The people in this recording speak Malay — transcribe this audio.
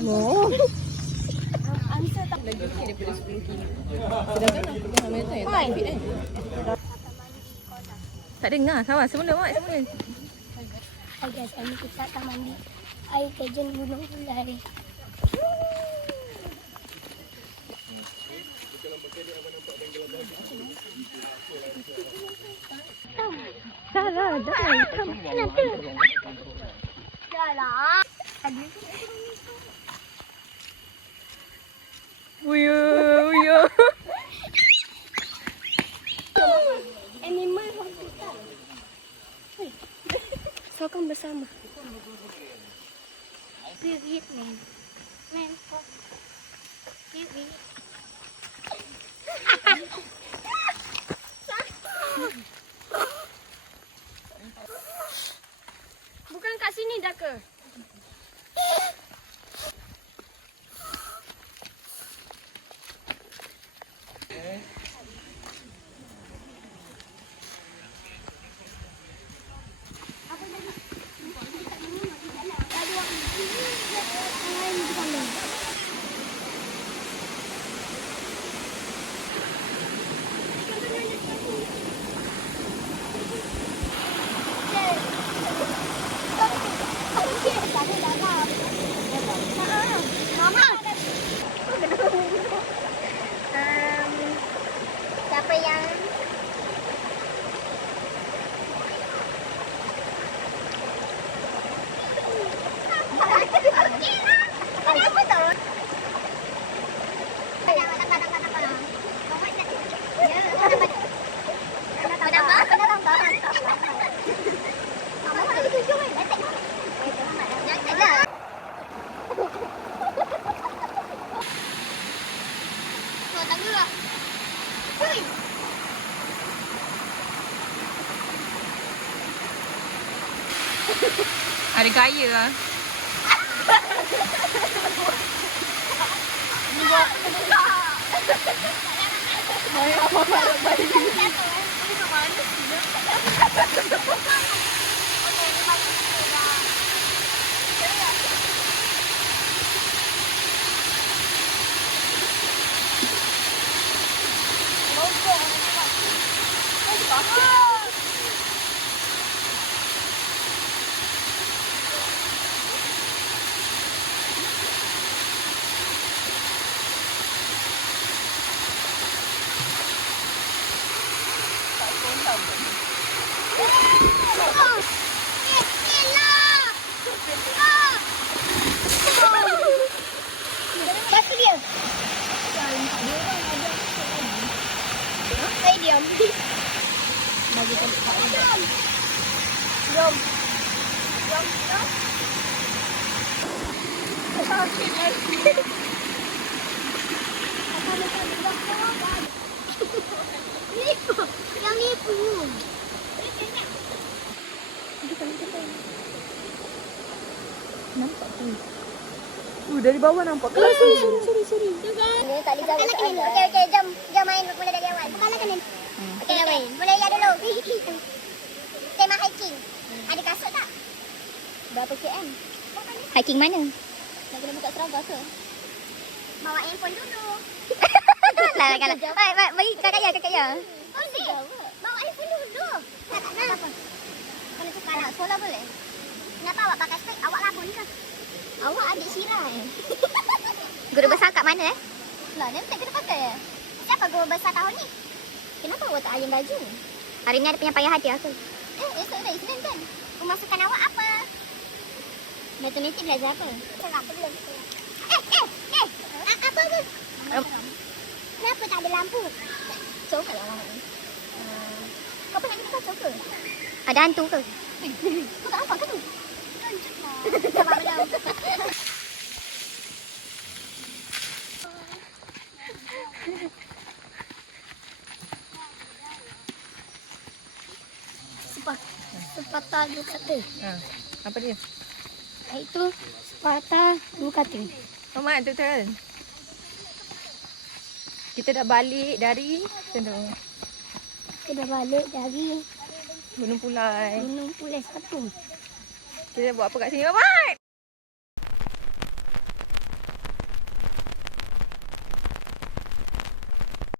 No. Answer tak lagi okey daripada 10 kilo. Sedangkan aku dah hamil tu yang tak fit kan. Tak dengar. Sabar semula Mak semula. Hai guys, hari ni kita akan mandi air terjun Gunung Ulai. Dah lah. Nanti. Dah lah. Uyo. Animal hospital. Sokong bersama. Period man. Man. Period. Bukan kat sini dah ke? Siapa yang kenapa tu? Ada gaya lah. Batu dia. Hai diam. Bagi tempat dia. Jom. Yang nipu. Nampak tu. Dari bawah nampak. Sorry. Ini tak boleh jaga soalan. Okey, jom main mula dari awal. Kepala kanan. Okey, main. Mula ya dulu. Tema hiking. Ada kasut tak? Berapa km? Hiking mana? Nak kena buka seragam ke? Bawa handphone dulu. Lah. Bagi kakak ya. Oh, ni. Bawa handphone dulu. Tak nak. Kalau tukar nak sekolah boleh? Kenapa awak pakai spek? Awak labun ke? Awak adik Syirah Guru besar kat mana Lah, ni tak kena pakai Siapa guru besar tahun ni? Kenapa awak tak ayun baju? Hari ni ada penyampaian hadiah ke? Esok dah Isnin kan? Pemasukan awak apa? Matematik belajar apa? Serap belum. Apa tu? Kenapa tak ada lampu? Coklat lah orang ni. Kau pernah kita kacau ke? Ada hantu ke? Kau tak nampak ke tu? Sabar belum. Sepatah dua kata. Apa dia? Itu sepatah dua kata. Oh, Mak, betul. Kita dah balik dari Kita dah balik dari Gunung Pulai. Gunung Pulai 1. Kita buat apa kat sini, Mak?